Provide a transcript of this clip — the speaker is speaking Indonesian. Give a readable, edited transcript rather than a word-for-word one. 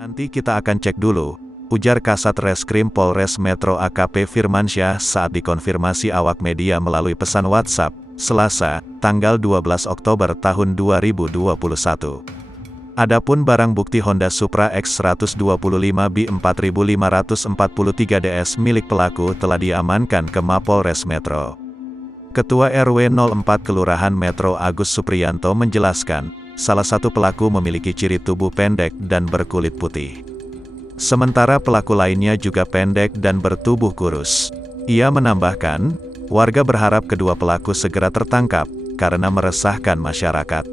Nanti kita akan cek dulu, ujar Kasat Reskrim Polres Metro AKP Firmansyah saat dikonfirmasi awak media melalui pesan WhatsApp, Selasa, tanggal 12 Oktober tahun 2021. Adapun barang bukti Honda Supra X125B 4543 DS milik pelaku telah diamankan ke Mapolres Metro. Ketua RW 04 Kelurahan Metro Agus Supriyanto menjelaskan, salah satu pelaku memiliki ciri tubuh pendek dan berkulit putih. Sementara pelaku lainnya juga pendek dan bertubuh kurus. Ia menambahkan, warga berharap kedua pelaku segera tertangkap, karena meresahkan masyarakat.